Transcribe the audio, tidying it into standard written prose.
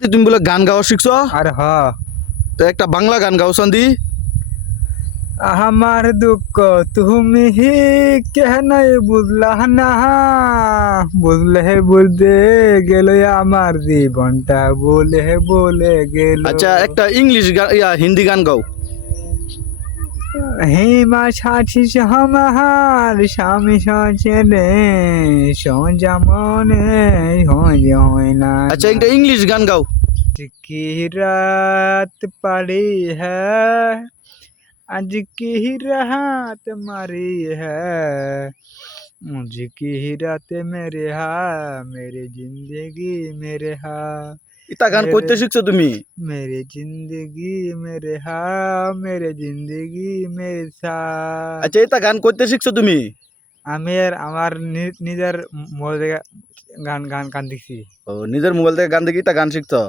তুমি বলে গান গাওয়া শিখছো? अरे हाँ। তো একটা বাংলা গান গাও সন্দি। আমার দুঃখ তুমি কেহ নাই বুঝলা না, বুঝলে বলতে গেল আমার জীবনটা বলে বলে গেল। আচ্ছা একটা ইংলিশ গান হিন্দি গান গাও। হিমা সাথী সমাহার স্বামী সচেনে সজমনে হয় না। আচ্ছা একটা ইংলিশ গান গাও। की रात पड़ी है, आज की रात मरी है, आज की रात मेरे मेरी जिंदगी मेरे ইতা গান করতে শিখছো তুমি? मेरी जिंदगी मेरे मेरे जिंदगी मेरे साथ। আচ্ছা এটা গান করতে শিখছো তুমি? আমি আর আমার নিজের মোবাইল থেকে গান গান গান দেখছি। ও নিজের মোবাইল থেকে গান দেখি তা গান শিখছো?